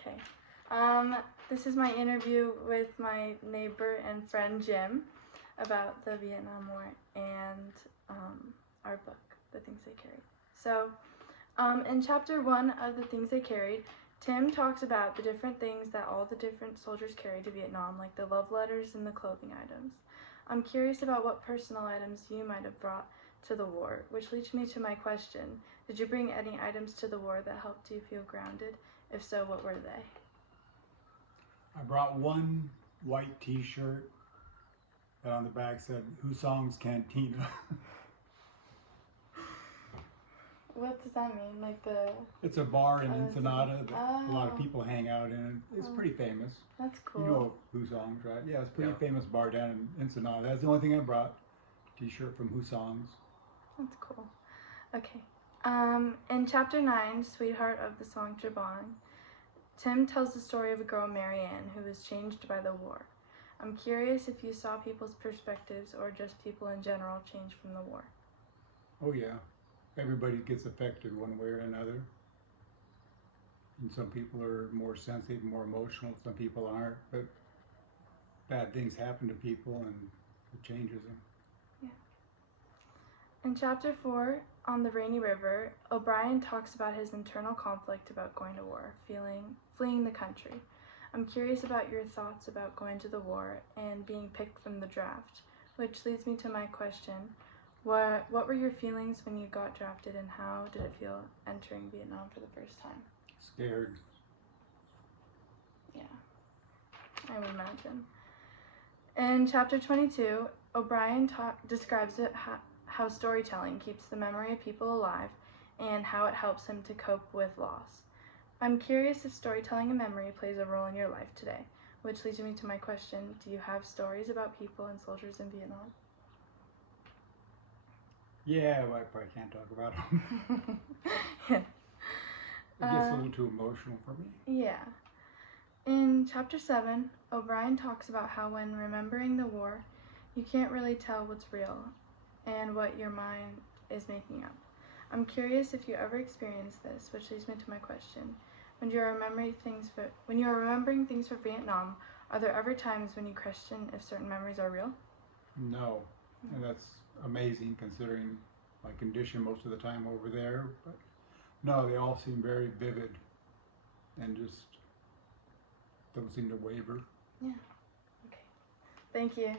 Okay. This is my interview with my neighbor and friend Jim about the Vietnam War and our book, The Things They Carried. So, in chapter 1 of The Things They Carried, Tim talks about the different things that all the different soldiers carried to Vietnam, like the love letters and the clothing items. I'm curious about what personal items you might have brought to the war, which leads me to my question. Did you bring any items to the war that helped you feel grounded? If so, what were they? I brought one white t-shirt that on the back said Husong's Cantina. What does that mean? Like It's a bar in Oh, it's Ensenada that a lot of oh. people hang out in. It's pretty famous. That's cool. You know Husong's, right? Yeah, it's a pretty Yeah. famous bar down in Ensenada. That's the only thing I brought. T-shirt from Husong's. That's cool. Okay. In chapter 9, Sweetheart of the Song Jabong, Tim tells the story of a girl, Marianne, who was changed by the war. I'm curious if you saw people's perspectives or just people in general change from the war. Oh yeah. Everybody gets affected one way or another. And some people are more sensitive, more emotional. Some people aren't. But bad things happen to people and it changes them. In chapter 4, on the Rainy River, O'Brien talks about his internal conflict about going to war, fleeing the country. I'm curious about your thoughts about going to the war and being picked from the draft, which leads me to my question. What were your feelings when you got drafted, and how did it feel entering Vietnam for the first time? Scared. Yeah, I would imagine. In chapter 22, O'Brien describes how storytelling keeps the memory of people alive and how it helps him to cope with loss. I'm curious if storytelling and memory plays a role in your life today, which leads me to my question, do you have stories about people and soldiers in Vietnam? Yeah, well, I probably can't talk about them. Yeah. It gets a little too emotional for me. Yeah. In chapter 7, O'Brien talks about how when remembering the war, you can't really tell what's real and what your mind is making up. I'm curious if you ever experienced this, which leads me to my question. When you are remembering things for Vietnam, are there ever times when you question if certain memories are real? No, and that's amazing considering my condition most of the time over there. But no, they all seem very vivid and just don't seem to waver. Yeah. Okay. Thank you.